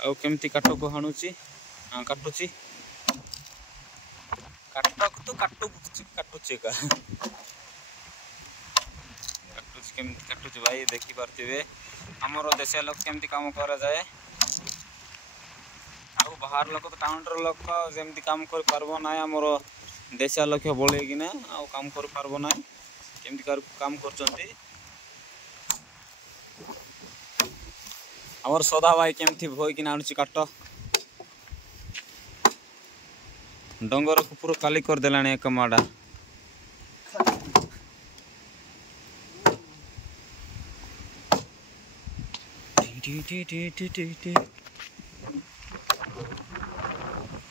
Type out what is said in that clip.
ଆଉ କେମିତି କାଠକୁ ହାଣୁଛି କାଟୁଛି କାଟକୁ ତ କାଟୁଛି ଏକା କାଟୁଛି କେମିତି କାଟୁଛି ଭାଇ ଦେଖିପାରୁଥିବେ ଆମର ଦେଶିଆ ଲୋକ କେମିତି କାମ କରାଯାଏ ଆଉ ବାହାର ଲୋକ ତ ଟାଉନର ଲୋକ ଯେମିତି କାମ କରିପାରିବ ନାହିଁ ଆମର ଦେଶିଆ ଲୋକ ବଳେଇକିନା ଆଉ କାମ କରିପାରିବ ନାହିଁ କେମିତି କାମ କରୁଛନ୍ତି ଆମର ସଦା ଭାଇ କେମିତି ଭୋଇକିନା ଆଣୁଛି କାଠ ଡଙ୍ଗରକୁ ପୁରା କାଲି କରିଦେଲାଣି ଏକ ମାଡ଼ା